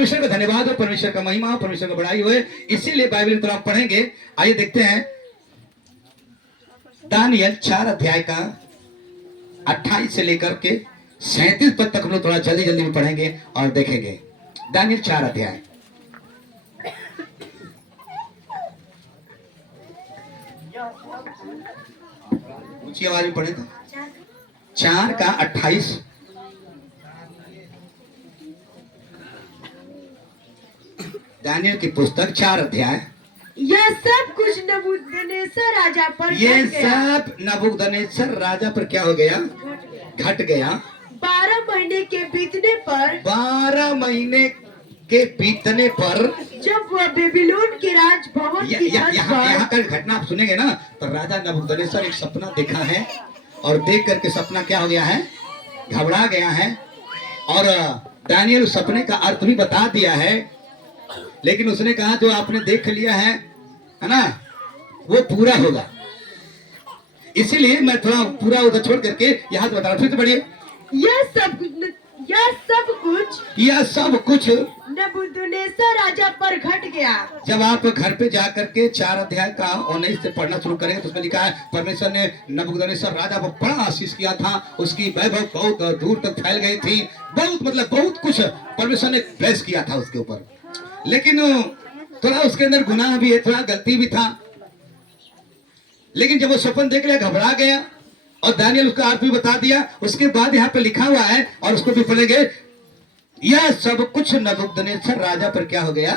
परमेश्वर का धन्यवाद हो, परमेश्वर का महिमा हो, परमेश्वर का बड़ाई हो, इसीलिए बाइबल तो आप पढ़ेंगे। आइए देखते हैं दानियल 4 अध्याय का 28 से लेकर के 37 पद तक हम लोग थोड़ा जल्दी जल्दी में पढ़ेंगे और देखेंगे। दानियल 4 अध्याय ऊंची आवाज में पढ़े तो 4 का 28। दानियल की पुस्तक 4 अध्याय। यह सब कुछ नबूकदनेस्सर राजा पर ये सब नबूकदनेस्सर राजा पर क्या हो गया? घट गया। 12 महीने के बीतने पर 12 महीने के बीतने पर जब वह बेबीलोन के राजभवन की छत यहाँ पर का घटना आप सुनेंगे ना, तो राजा नबूकदनेस्सर एक सपना देखा है और देख करके सपना क्या हो गया है? घबरा गया है। और दानियल उस सपने का अर्थ भी बता दिया है, लेकिन उसने कहा जो आपने देख लिया है ना, वो पूरा होगा। इसीलिए मैं थोड़ा पूरा उधर छोड़ करके यहाँ से बता रहा। फिर तो बढ़िए। यह सब कुछ नबूकदनेस्सर राजा पर घट गया। जब आप घर पे जा करके 4 अध्याय का 19 से पढ़ना शुरू करेंगे तो उसमें लिखा है परमेश्वर ने नबूकदनेस्सर राजा को बड़ा आशीष किया था, उसकी वैभव बहुत दूर तक फैल गई थी, बहुत कुछ परमेश्वर ने ब्लेस किया था उसके ऊपर। लेकिन थोड़ा उसके अंदर गुनाह भी है, थोड़ा गलती भी था। लेकिन जब वो सपन देख लिया घबरा गया और दानियल उसका अर्थ भी बता दिया। उसके बाद यहाँ पे लिखा हुआ है और उसको भी पढ़ेंगे। यह सब कुछ नबूकदनेस्सर राजा पर क्या हो गया?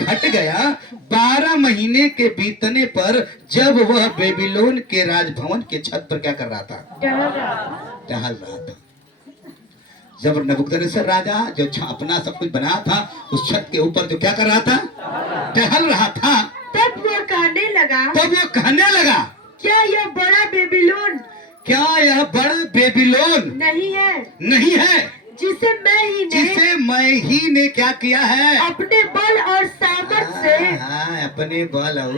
घट गया। 12 महीने के बीतने पर जब वह बेबीलोन के राजभवन के छत पर क्या कर रहा था? टहल रहा था। जब नबूकदनेस्सर राजा जो अपना सब कुछ बना था उस छत के ऊपर जो क्या कर रहा था? टहल रहा था। तब वो कहने लगा क्या यह बड़ा बेबीलोन नहीं है जिसे मैं ही ने क्या किया है? अपने बल और सामर्थ से अपने बल और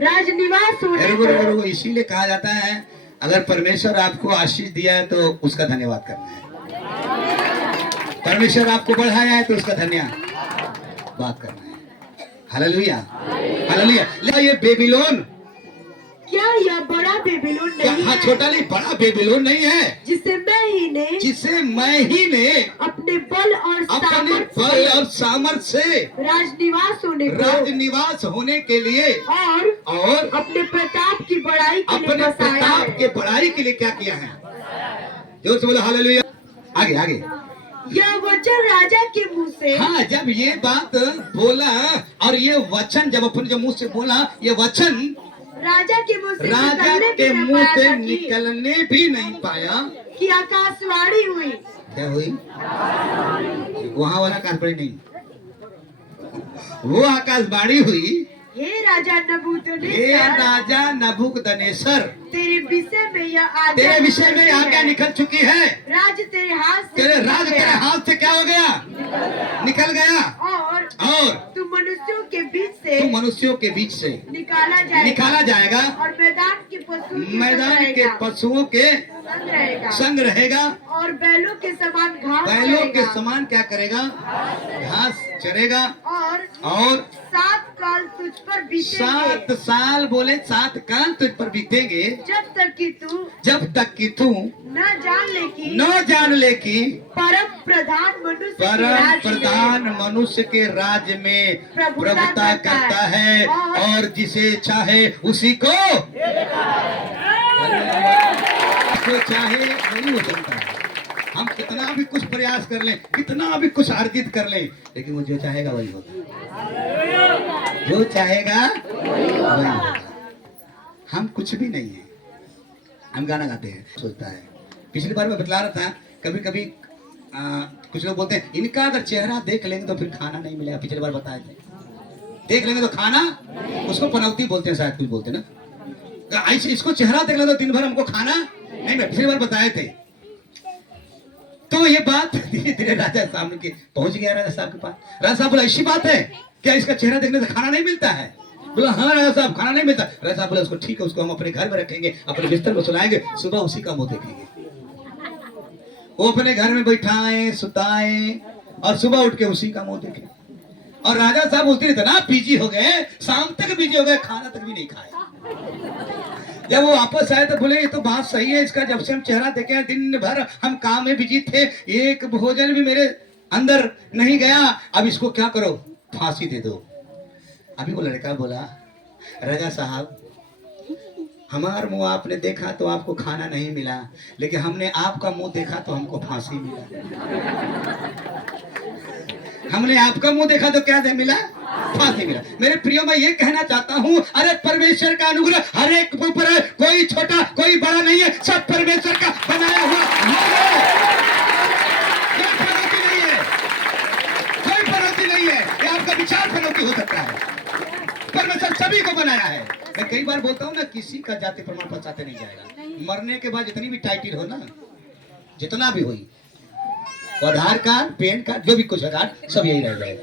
राजनिवास होने को। इसीलिए कहा जाता है अगर परमेश्वर आपको आशीष दिया है तो उसका धन्यवाद करना है। परमेश्वर आपको बढ़ाया है तो उसका धन्यवाद करना है। Hallelujah hallelujah. ये बेबीलोन क्या यह बड़ा बेबीलोन नहीं है? छोटा नहीं, बड़ा बेबीलोन नहीं है जिसे मैं ही ने अपने बल और सामर्थ से राजनिवास होने के लिए और अपने प्रताप की बड़ाई के लिए क्या किया है? जोर से बोलो हालेलुया। आगे यह वचन राजा के मुंह से। हाँ, जब ये बात बोला और ये वचन जब अपने मुंह से बोला, ये वचन राजा के मुंह से निकलने भी नहीं पाया कि आकाशवाणी हुई। क्या हुई? वहाँ वाला आकाशवाणी नहीं, वो आकाशवाणी हुई। हे राजा नबूकदनेस्सर, तेरे विषय में यह आज्ञा निकल चुकी है। राज तेरे हाथ से क्या हो गया? निकल गया। और तू मनुष्यों के बीच से निकाला जाएगा और मैदान के पशुओं के संग रहेगा और बैलों के समान क्या करेगा? घास चरेगा। और 7 काल तुझ पर बीतेंगे। 7 साल बोले 7 काल तुझ पर बीतेंगे जब तक कि तू न जान ले कि परम प्रधान मनुष्य के राज्य में प्रभुता करता है और जिसे चाहे उसी को चाहे नहीं हो सकता है। हम कितना भी कुछ प्रयास कर लें, कितना भी कुछ अर्जित कर लें, लेकिन वो जो चाहेगा वही होगा। जो चाहेगा वही होगा। हम कुछ भी नहीं है। हम गाना गाते हैं, सोचता है। पिछली बार मैं बतला रहा था, कभी कभी कुछ लोग बोलते हैं इनका अगर चेहरा देख लेंगे तो फिर खाना नहीं मिलेगा। पिछली बार बताए थे, देख लेंगे तो खाना, उसको पनौती बोलते हैं, शायद कुछ बोलते हैं ना। ऐसे इसको चेहरा देख लेंगे तो दिन भर हमको खाना नहीं। मैं पिछली बार बताए थे। तो ये बात धीरे धीरे राजा साहब के पहुंच गया। राजा साहब के पास राजा साहब बोला ऐसी बात है क्या? इसका चेहरा देखने से खाना नहीं मिलता है? बोला हाँ राजा साहब, खाना नहीं मिलता। राजा साहब बोला उसको ठीक है, उसको हम अपने घर में रखेंगे, अपने बिस्तर में सुलाएंगे, सुबह उसी का मुंह देखेंगे। वो अपने घर में बैठाए, सुताए और सुबह उठ के उसी का मुंह देखे। और राजा साहब उस दिन इतना बिजी हो गए, शाम तक बिजी हो गए, खाना तक भी नहीं खाया। जब वो वापस आए तो बोले ये तो बात सही है इसका, जब से हम चेहरा देखे हैं दिन भर हम काम में बिजी थे, एक भोजन भी मेरे अंदर नहीं गया, अब इसको क्या करो, फांसी दे दो। अभी वो लड़का बोला राजा साहब हमारा मुंह आपने देखा तो आपको खाना नहीं मिला, लेकिन हमने आपका मुंह देखा तो हमको फांसी मिला। हमने आपका मुंह देखा तो क्या दे मिला, फांसी मिला। मेरे प्रियो मैं ये कहना चाहता हूँ, अरे परमेश्वर का अनुग्रह हर एक के ऊपर है, कोई छोटा कोई बड़ा नहीं है, सब परमेश्वर का बनाया हुआ है। कोई पनौती नहीं है, कोई पनौती नहीं है, ये आपका विचार पनौती हो सकता है, परमेश्वर सभी को बनाया है। मैं कई बार बोलता हूँ ना, किसी का जाति प्रमाण पत्र साथे नहीं जाएगा। मरने के बाद जितनी भी टाइटल हो ना, जितना भी हुई, आधार कार्ड पैन कार्ड जो भी कुछ है कार्ड सब यही रह जाएगा।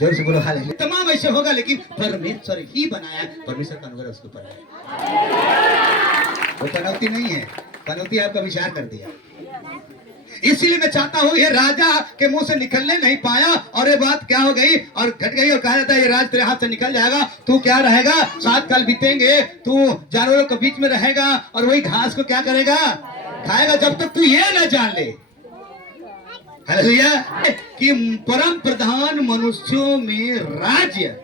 जोर से बोलो हालेलुया। तमाम ऐसे होगा, लेकिन परमेश्वर ही बनाया, परमेश्वर का अनुग्रह उसके ऊपर है। वो पनौती नहीं है, पनौती आपका विचार कर दिया। इसीलिए मैं चाहता हूँ, ये राजा के मुंह से निकलने नहीं पाया और ये बात क्या हो गई और घट गई, और कहा जाता है ये राज तेरे हाथ से निकल जाएगा, तू क्या रहेगा, 7 साल बीतेंगे, तू जानवरों के बीच में रहेगा और वही घास को क्या करेगा, खाएगा, जब तक तू ये न जान ले हालेलुया कि परम प्रधान मनुष्यों में राज्य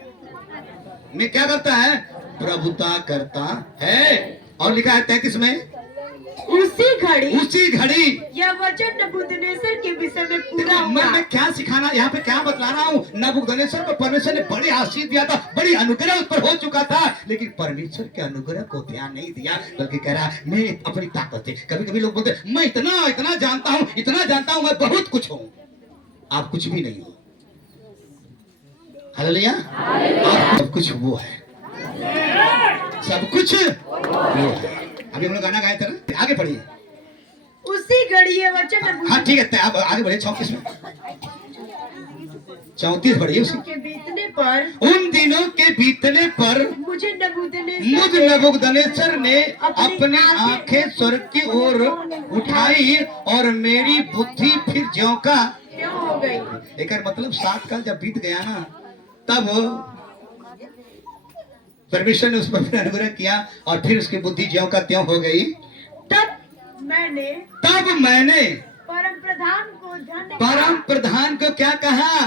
में क्या करता है, प्रभुता करता है। और लिखा है 33 में, उसी घड़ी यह वचन नबूकदनेस्सर के विषय में पूरा हुआ। मैं क्या सिखाना यहाँ पे क्या बतला रहा हूँ, नबूकदनेस्सर को परमेश्वर ने बड़ी आशीष दिया था, बड़ी अनुग्रह उस पर हो चुका था, लेकिन परमेश्वर के अनुग्रह को ध्यान नहीं दिया, बल्कि कह रहा मैं अपनी ताकत है। कभी कभी लोग बोलते मैं इतना जानता हूँ, इतना जानता हूँ, मैं बहुत कुछ हूँ। आप कुछ भी नहीं हो, हालेलुया। आप सब कुछ वो है, सब कुछ वो है। अभी हम लोग गाना गाए थे ना, आगे पढ़िए। उसी घड़ी ये वचन हाँ ठीक है, आप आगे बढ़िए। 34 में 34 बढ़िए। के बीतने पर, उन दिनों के बीतने पर मुझे नबूकदनेस्सर ने अपनी आंखें स्वर्ग की ओर उठाई और मेरी बुद्धि फिर ज्यों का क्यों हो गई। एक मतलब 7 साल जब बीत गया ना, तब परमेश्वर ने उस पर अनुग्रह किया और फिर उसकी बुद्धि ज्यों का त्यों हो गई। तब मैंने परम प्रधान को क्या कहा,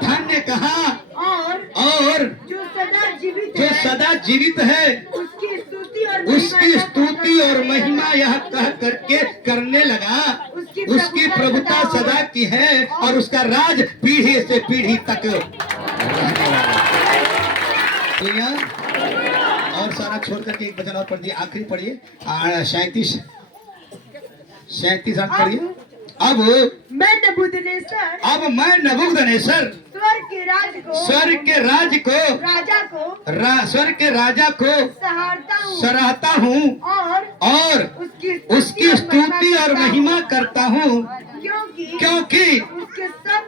धन्य कहा, और जो सदा जीवित है उसकी स्तुति और महिमा यह कह करके करने लगा, उसकी प्रभुता सदा की है और उसका राज पीढ़ी से पीढ़ी तक रहने वाला। और सारा छोड़ करके एक वचन और पढ़ दिए, आखिरी पढ़िए 37 पढ़िए। अब मैं नबूकदनेस्सर स्वर्ग के राजा को सराहता हूँ और उसकी स्तुति और महिमा करता हूँ, क्योंकि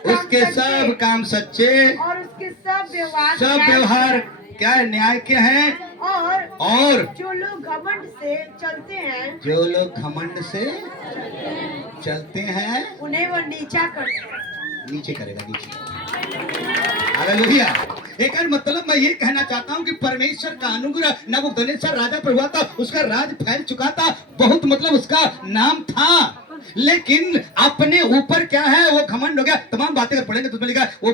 उसके सब काम सच्चे और उसके सब व्यवहार क्या है, न्याय के हैं। और जो लोग घमंड से चलते हैं उन्हें वो नीचे करेगा, हालेलुया। एक मतलब मैं ये कहना चाहता हूँ कि परमेश्वर का अनुग्रह नबूकदनेस्सर राजा पर हुआ था, उसका राज फैल चुका था, बहुत मतलब उसका नाम था, लेकिन अपने ऊपर क्या है, वो घमंड हो गया। तमाम बातें अगर पढ़ेंगे तो उसमें लिखा वो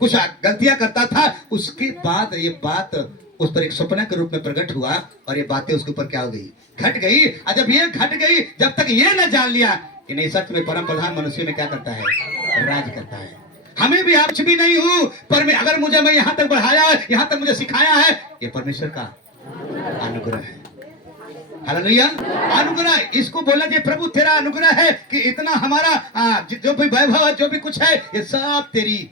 कुछ गलतियां करता था, उसके बाद ये बात उस पर एक सपना के रूप में प्रकट हुआ और ये बातें उसके ऊपर क्या हो गई, घट गई। और जब ये घट गई, जब तक ये न जान लिया कि नहीं सच में परम प्रधान मनुष्य में क्या करता है, राज करता है। हमें भी कुछ भी नहीं हूँ, पर मैं अगर मैं यहाँ तक बढ़ाया है, यहाँ तक मुझे सिखाया है, ये परमेश्वर का अनुग्रह है। हालेलुया। अनुग्रह इसको बोला जे प्रभु तेरा अनुग्रह है कि इतना हमारा जो भी वैभव है, जो भी कुछ है, ये सब तेरी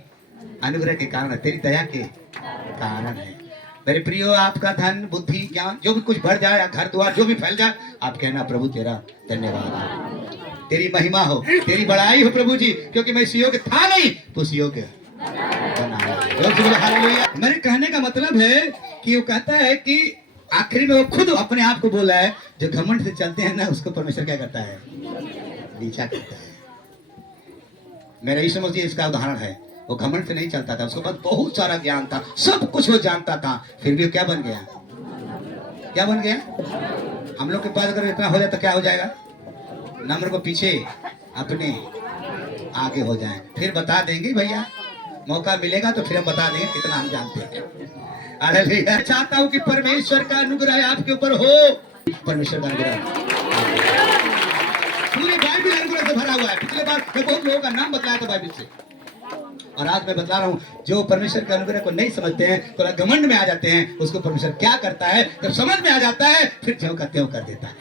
अनुग्रह के कारण है, तेरी दया के कारण है। मेरे प्रियो, आपका धन बुद्धि ज्ञान जो भी कुछ बढ़ जाए, घर द्वार जो भी फैल जाए, आप कहना प्रभु तेरा धन्यवाद, तेरी महिमा हो, तेरी बड़ाई हो प्रभु जी, क्योंकि मैं इस योग्य था नहीं तो उस योग्य बनाया। मेरे कहने का मतलब है कि वो कहता है कि आखिरी में वो खुद अपने आप को बोला है, जो घमंड से चलते हैं ना, उसको परमेश्वर क्या करता है, नीचा करता है। मेरा यीशु मसीह इसका उदाहरण है। वो घमंड से नहीं चलता था, उसके पास बहुत सारा ज्ञान था, सब कुछ वो जानता था, फिर भी क्या बन गया? क्या बन गया? हम लोग के पास अगर इतना हो जाए तो क्या हो जाएगा? नम्र को पीछे, अपने आगे हो जाए, फिर बता देंगे भैया, मौका मिलेगा तो फिर हम बता देंगे कितना हम जानते हैं। हालेलुया। चाहता हूं कि परमेश्वर का अनुग्रह आपके ऊपर हो, परमेश्वर का अनुग्रह पूरे बाइबल अनुग्रह से भरा हुआ है। पिछले बार मैं बहुत लोगों का नाम बताया था बाइबल से, और आज मैं बतला रहा हूँ, जो परमेश्वर के अनुग्रह को नहीं समझते हैं, थोड़ा घमंड में आ जाते हैं, उसको परमेश्वर क्या करता है जब समझ में आ जाता है, फिर ज्यों का त्यों कर देता है।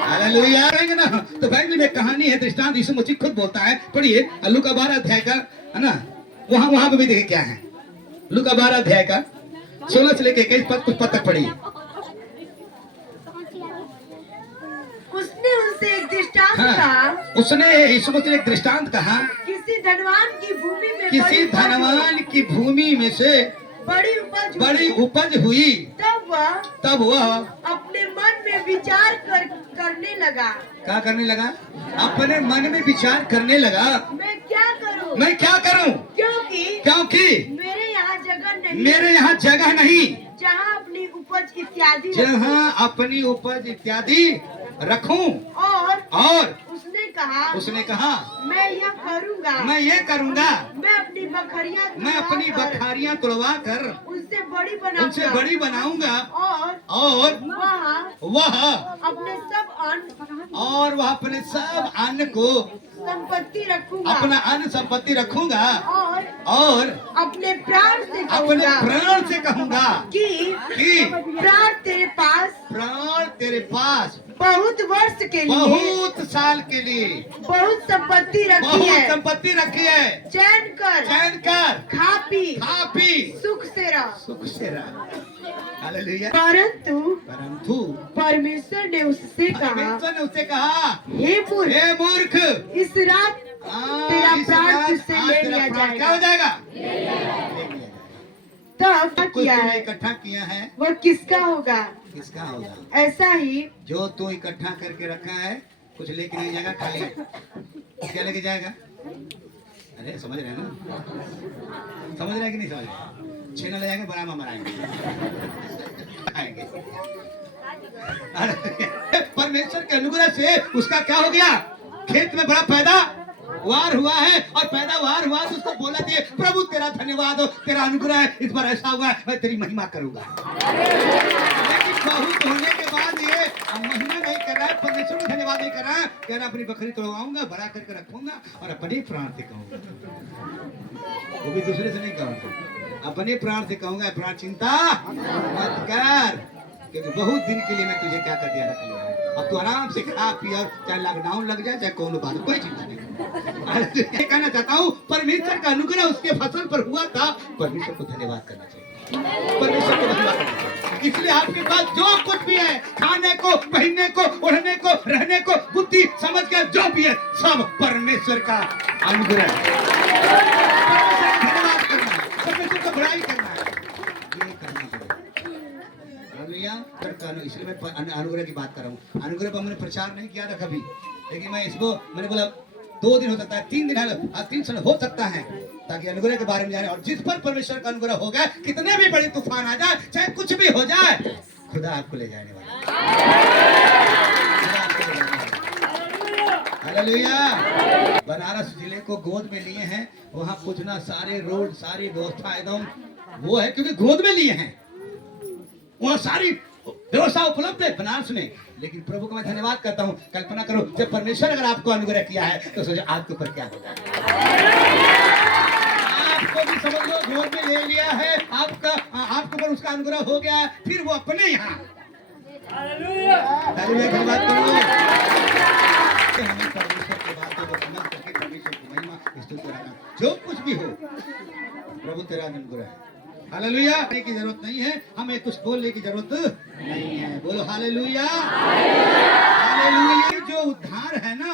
हालेलुया। रहेंगे ना, तो बाइबल में कहानी है, दृष्टांत यीशु मसीह खुद बोलता है। पढ़िए लूका 12 अध्याय का, है ना, वहां पे भी देखिए क्या है। लूका 12 अध्याय का 16 से लेकर 21 पद, कुछ पद तक पढ़िए। उसने उनसे एक दृष्टांत हाँ, कहा, उसने यीशु मसीह ने एक दृष्टांत कहा, किसी धनवान की भूमि में किसी धनवान की भूमि में से बड़ी उपज हुई, तब वह अपने मन में विचार करने लगा। क्या करने लगा? अपने मन में विचार करने लगा, मैं क्या करूं? मैं क्या करूं? क्योंकि मेरे यहाँ जगह नहीं, जहाँ अपनी उपज इत्यादि जहाँ अपनी उपज इत्यादि रखूं। और उसने कहा मैं यह करूंगा, मैं ये करूंगा, मैं अपनी बखारियां तुड़वा कर उनसे बड़ी बनाऊंगा, और वह अपने सब अन्न को संपत्ति रखूंगा, अपना अन्न संपत्ति रखूंगा, और अपने प्राण से कहूंगा कि प्राण तेरे पास बहुत वर्ष के लिए, बहुत साल के लिए बहुत संपत्ति रखी है। चैन कर खा पी सुख से रह। हालेलुया। परंतु परमेश्वर ने उससे कहा, हे मूर्ख, इस रात तेरा प्राण तुझसे ले लिया जाएगा। क्या हो जाएगा? तब किया है, इकट्ठा किया है, वह किसका होगा? ऐसा ही जो तू इकट्ठा करके रखा है, कुछ लेके नहीं जाएगा, खाली क्या लेके जाएगा? अरे समझ रहे हैं ना? समझ रहे कि नहीं समझ रहे? छीना ले जाएंगे, बरामा मराएंगे, खाएंगे। परमेश्वर के अनुग्रह से उसका क्या हो गया? खेत में बड़ा पैदावार हुआ है, और पैदावार हुआ तो उसको बोला दिए, प्रभु तेरा धन्यवाद हो, तेरा अनुग्रह है, इस बार ऐसा हुआ है, मैं तेरी महिमा करूंगा। लेकिन बहुत होने के बाद ये महिमा नहीं कर रहा है, परमेश्वर को धन्यवाद नहीं कर रहा है, कह रहा अपनी बकरी तोड़वाऊंगा, बड़ा करके रखूंगा और अपने प्राण से कहूंगा। वो भी दूसरे से नहीं कहूंगा, अपने प्राण से कहूंगा, प्राण चिंता मत कर, क्योंकि बहुत दिन के लिए मैं तुझे क्या कर दिया, रख लिया है। अब तू आराम से खा पी, और चाहे लॉकडाउन लग जाए, चाहे कोनो बात, कोई चिंता नहीं। कहना चाहता हूँ, परमेश्वर का अनुग्रह उसके फसल पर हुआ था, परमेश्वर को धन्यवाद करना चाहिए, परमेश्वर को धन्यवाद करना चाहिए। इसलिए आपके पास जो कुछ भी है, खाने को, पहनने को, उड़ने को, रहने को, बुद्धि समझ के जो भी है, सब परमेश्वर का अनुग्रह है। धन्यवाद करना है, परमेश्वर को बड़ाई करना है, ये करना पड़ेगा। इसलिए मैं अनुग्रह की बात कर रहा हूँ। अनुग्रह पर मैंने प्रचार नहीं किया था कभी, लेकिन मैं इसको मैंने बोला 2 दिन हो सकता है, 3 दिन, 3 साल हो सकता है, ताकि अनुग्रह के बारे में जाने। और जिस पर परमेश्वर का अनुग्रह हो गया, कितने भी बड़े तूफान आ जाए, चाहे कुछ भी हो जाए, खुदा आपको ले जाने वाला है। हालेलुया। बनारस जिले को गोद में लिए हैं, वहां पूछना, सारे रोड, सारी व्यवस्था एकदम वो है, क्योंकि गोद में लिए हैं, वहाँ सारी व्यवस्था उपलब्ध है बनारस में। लेकिन प्रभु का मैं धन्यवाद करता हूँ। कल्पना करो, जब परमेश्वर अगर आपको अनुग्रह किया है, तो सोचो आपके ऊपर क्या होगा। आपको भी समझ लो, गोद में ले लिया है, आपके ऊपर उसका अनुग्रह हो गया है, फिर वो अपने यहाँ धन्यवाद करो। हमें परमेश्वर की बातों को समझ करके परमेश्वर की महिमा स्तुति करना, जो कुछ भी हो, प्रभु तेरा अनुग्रह है। हालेलुया। की जरूरत नहीं है, हमें कुछ बोलने की जरूरत नहीं है। बोलो हालेलुया। हालेलुया। जो उद्धार है ना,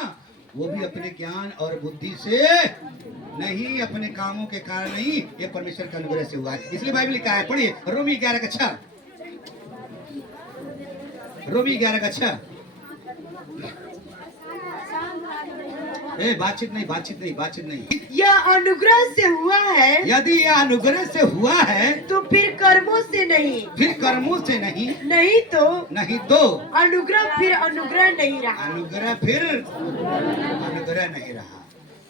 वो भी अपने ज्ञान और बुद्धि से नहीं, अपने कामों के कारण नहीं, ये परमेश्वर के अनुग्रह से हुआ है। इसलिए बाइबल लिखा है, पढ़िए रोमी 11:6, रोमी 11:6। बातचीत नहीं, बातचीत नहीं, बातचीत नहीं। यह अनुग्रह से हुआ है, यदि यह अनुग्रह से हुआ है तो फिर कर्मों से नहीं, फिर कर्मों से नहीं, नहीं तो नहीं तो अनुग्रह फिर अनुग्रह नहीं रहा। अनुग्रह फिर अनुग्रह नहीं रहा।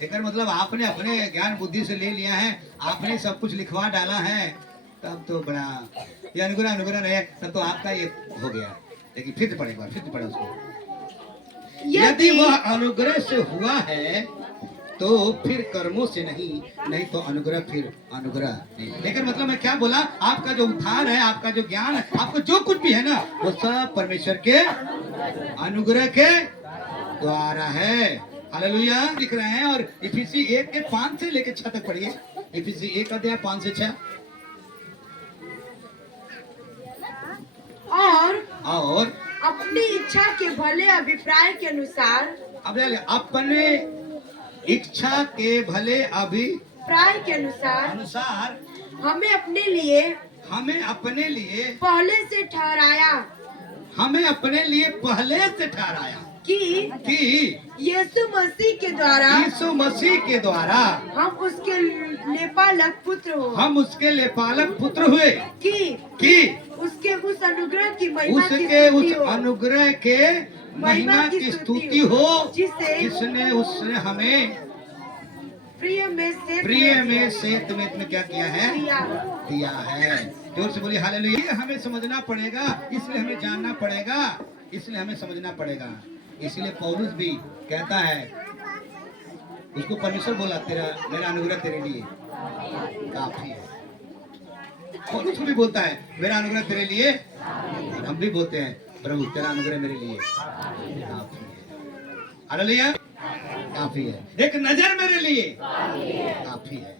एक मतलब आपने अपने ज्ञान बुद्धि से ले लिया है, आपने सब कुछ लिखवा डाला है, तब तो बड़ा ये अनुग्रह अनुग्रह नहीं है, तब तो आपका ये हो गया। लेकिन फिर पढ़े, एक बार फिर पढ़े उसको। यदि वह अनुग्रह से हुआ है तो फिर कर्मों से नहीं, नहीं तो अनुग्रह फिर अनुग्रह नहीं। लेकिन मतलब मैं क्या बोला, आपका जो उद्धार है, आपका जो ज्ञान है, आपको जो कुछ भी है ना, वो सब परमेश्वर के अनुग्रह के द्वारा है। हालेलुया लिख रहे हैं। और इफिसी 1 के 5 से लेकर 6 तक पढ़िए। इफिसी 1 अध्याय 5 से 6। और अपनी इच्छा के भले अभिप्राय के अनुसार, अब अपने इच्छा के भले प्राय के अनुसार अनुसार हमें अपने लिए पहले से ठहराया, हमें अपने लिए पहले से ठहराया कि यीशु मसीह के द्वारा, यीशु मसीह के द्वारा हम उसके लेपालक पुत्र हो, हम उसके लेपालक पुत्र हुए, कि उसके उस अनुग्रह की महिमा की उसके उस स्तुति हो, अनुग्रह के महिमा की स्तुति हो, जिसने उसने हमें प्रिय में से तुम्हें क्या किया है, दिया है। जोर से बोलिए हालेलुया। ये हमें समझना पड़ेगा, इसलिए हमें जानना पड़ेगा, इसलिए हमें समझना पड़ेगा। इसलिए पौलुस भी कहता है, उसको परमेश्वर बोला, तेरा मेरा अनुग्रह तेरे लिए काफी है। पौलुस भी बोलता है, मेरा अनुग्रह तेरे लिए, हम भी बोलते हैं, प्रभु तेरा अनुग्रह मेरे लिए काफी है। हालेलुया काफी है, एक नजर मेरे लिए काफी है।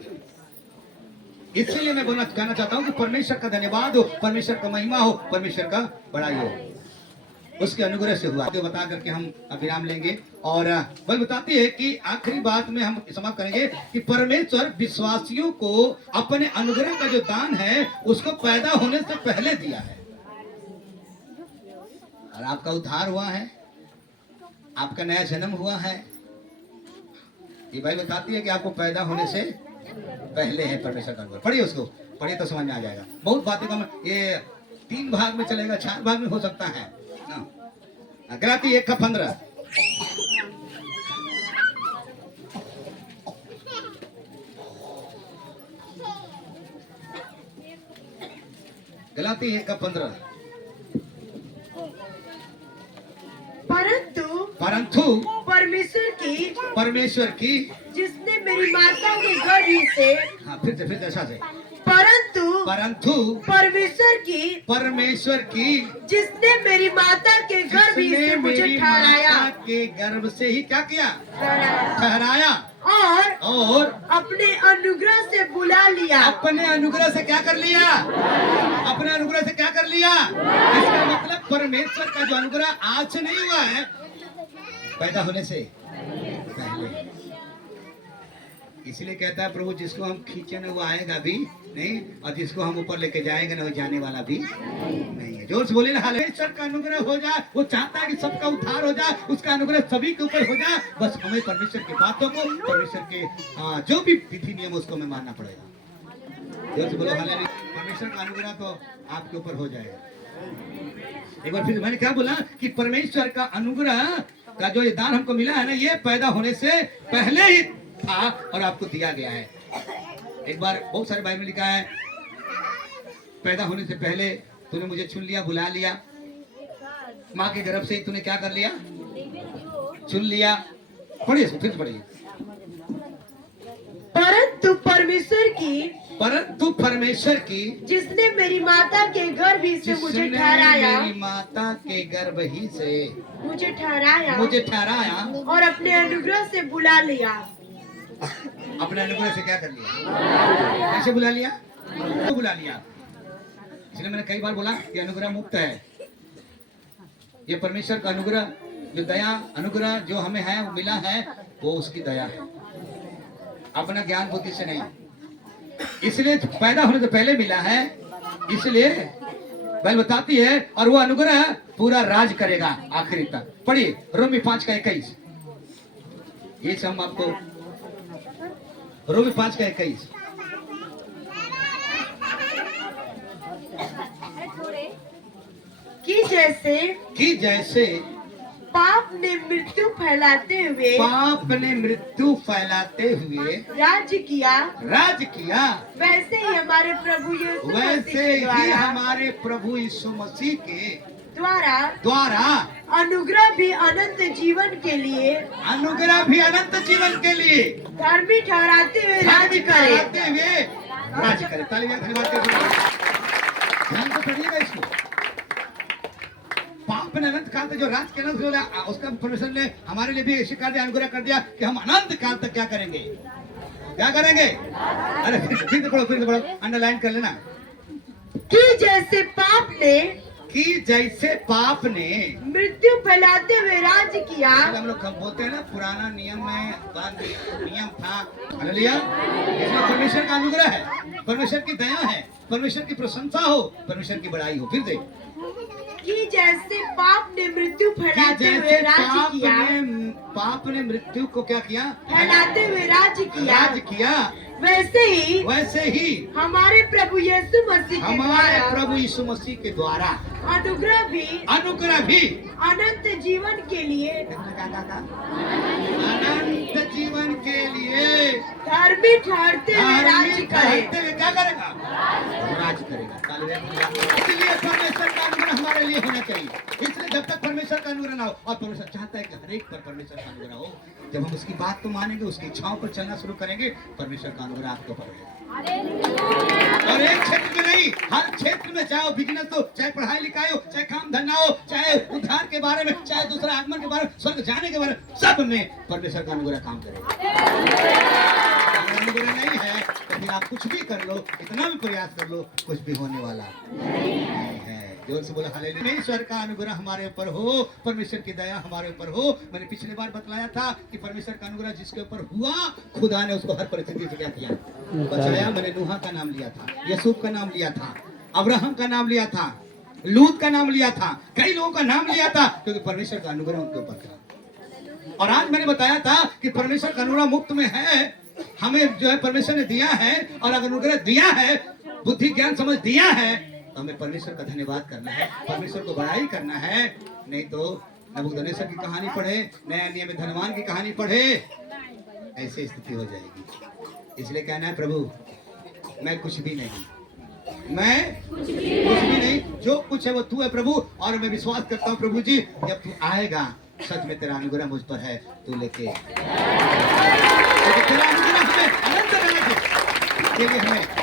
इसलिए मैं बोलना कहना चाहता हूँ कि परमेश्वर का धन्यवाद हो, परमेश्वर का महिमा हो, परमेश्वर का बड़ाई हो, उसके अनुग्रह से हुआ। तो बता करके हम विराम लेंगे। और बल बताती है कि आखिरी बात में हम समाप्त करेंगे कि परमेश्वर विश्वासियों को अपने अनुग्रह का जो दान है उसको पैदा होने से पहले दिया है। और आपका उद्धार हुआ है, आपका नया जन्म हुआ है, ये भाई बताती है कि आपको पैदा होने से पहले है परमेश्वर का अनुग्रह। पढ़िए उसको, पढ़िए तो समझ में आ जाएगा। बहुत बातें का ये 3 भाग में चलेगा, 4 भाग में हो सकता है। गलाती 1 का 15। गलाती 1 का 15। परंतु परमेश्वर की जिसने मेरी माता के गर्भ से, हाँ फिर से ऐसा से, परंतु परमेश्वर की जिसने मेरी माता के गर्भ से मुझे ठहराया, के गर्भ से ही क्या किया, ठहराया, और अपने अनुग्रह से बुला लिया। अपने अनुग्रह से क्या कर लिया, अपने अनुग्रह से क्या कर लिया। इसका मतलब परमेश्वर का जो अनुग्रह आज से नहीं हुआ है, पैदा होने से पहले। इसलिए कहता है प्रभु, जिसको हम खींचे ना वो आएगा भी नहीं, और जिसको हम ऊपर लेके जाएंगे ना वो जाने वाला भी नहीं है। जोर से बोले ना, परमेश्वर का अनुग्रह हो जाए। वो चाहता है कि सबका उद्धार हो जाए, उसका अनुग्रह सभी के ऊपर हो जाए। बस हमें परमेश्वर की बातों को, परमेश्वर के जो भी विधि नियम उसको हमें मानना पड़ेगा। जोर से बोलो हालेलुया। परमेश्वर का अनुग्रह तो आपके ऊपर हो जाएगा। एक बार फिर मैंने क्या बोला कि परमेश्वर का अनुग्रह का जो ये दान हमको मिला है ना, ये पैदा होने से पहले ही था और आपको दिया गया है। एक बार बहुत सारे बाइबल में लिखा है, पैदा होने से पहले तूने मुझे चुन लिया, बुला लिया, माँ के गर्भ से ही तूने क्या कर लिया, चुन लिया। पढ़िए फिर पढ़िए। परंतु परमेश्वर की जिसने मेरी माता के गर्भ ही से मुझे ठहराया, मेरी माता के गर्भ ही से मुझे ठहराया और अपने अनुग्रह से बुला लिया। अपने अनुग्रह से क्या कर लिया, कैसे बुला लिया, तो बुला लिया। इसलिए मैंने कई बार बोला कि अनुग्रह मुक्त है। ये परमेश्वर का अनुग्रह, जो दया अनुग्रह जो हमें है वो मिला है, वो उसकी दया है, अपना ज्ञान बुद्धि से नहीं। इसलिए पैदा होने से पहले मिला है, इसलिए बाइबल बताती है, और वो अनुग्रह पूरा राज करेगा आखिरी तक। पढ़िए रोमी 5 का 21। ये सब हम आपको रोमी 5:21 कि जैसे पाप ने मृत्यु फैलाते हुए राज्य किया, वैसे ही हमारे प्रभु यीशु मसीह के द्वारा अनुग्रह भी अनंत जीवन के लिए धर्मी ठहराते हुए राज्य करे। ताली में धन्यवाद करिए। ध्यान से पढ़िएगा इसको। पाप ने अनंत काल तक जो राज किया ना, उसका परमेश्वर ने हमारे लिए भी शिक्षा दिया, अनुग्रह कर दिया कि हम अनंत काल तक क्या करेंगे। अरे फिर तो पढ़ो, अंडरलाइन कर लेना। कि जैसे पाप ने मृत्यु फैलाते हुए राज्य किया। हम लोग कब बोलते हैं ना, पुराना नियम में नियम था, हालेलुया, इसमें परमेश्वर का अनुग्रह है, परमेश्वर की दया है, परमेश्वर की प्रशंसा हो, परमेश्वर की बड़ाई हो। फिर से कि जैसे पाप ने मृत्यु फैलाते हुए राज्य किया, पाप ने मृत्यु को क्या किया, फैलाते हुए राज्य किया, वैसे ही हमारे प्रभु यीशु मसीह के द्वारा अनुग्रह भी अनंत जीवन के लिए धर्मी ठहरते हुए राज्य करे। क्या करेगा, राज करेगा। इसलिए परमेश्वर का अनुग्रह हमारे लिए होना चाहिए। इसलिए जब तक परमेश्वर का अनुग्रह ना हो, और परमेश्वर चाहता है कि हर एक पर परमेश्वर का अनुग्रह हो, जब हम उसकी बात को मानेंगे, उसकी इच्छाओं पर चलना शुरू करेंगे, परमेश्वर का अनुग्रह आपके ऊपर होगा। और एक क्षेत्र में नहीं, हर क्षेत्र में, चाहे वो बिजनेस हो, चाहे पढ़ाई लिखाई हो, चाहे काम धंधा हो, चाहे उद्धार के बारे में, चाहे दूसरा आगमन के बारे में, स्वर्ग जाने के बारे में, सब में परमेश्वर का अनुग्रह काम करेगा। अनुग्रह नहीं है तो फिर आप कुछ भी कर लो, इतना भी प्रयास कर लो, कुछ भी होने वाला नहीं है। जोर से बोला हालेलुया। परमेश्वर का अनुग्रह हमारे ऊपर हो, परमेश्वर की दया हमारे ऊपर हो। मैंने पिछले बार बतलाया था कि परमेश्वर का अनुग्रह जिसके ऊपर हुआ, खुदा ने उसको हर परिस्थिति से क्या किया, बचाया। मैंने नूहा का नाम लिया था, यूसुफ का नाम लिया था, अब्राहम का नाम लिया था, लूत का नाम लिया था, कई लोगों का नाम लिया था, क्योंकि परमेश्वर का अनुग्रह उनके ऊपर था। और आज मैंने बताया था कि परमेश्वर का अनुग्रह मुफ्त में है, हमें जो है परमेश्वर ने दिया है, और अगर अनुग्रह दिया है, बुद्धि ज्ञान समझ दिया है, तो हमें परमेश्वर का धन्यवाद करना है, परमेश्वर को बड़ाई करना है। नहीं तो नबूकदनेस्सर की कहानी पढ़े, नया नियम में धनवान की कहानी पढ़े, ऐसी स्थिति हो जाएगी। इसलिए कहना है, प्रभु मैं कुछ भी नहीं, जो कुछ है वो तू है प्रभु। और मैं विश्वास करता हूँ प्रभु जी, जब तू आएगा, सच में तेरा अनुग्रह मुझ पर है, तू लेके तेरा अनुग्रह हमें अनंत के लिए हमें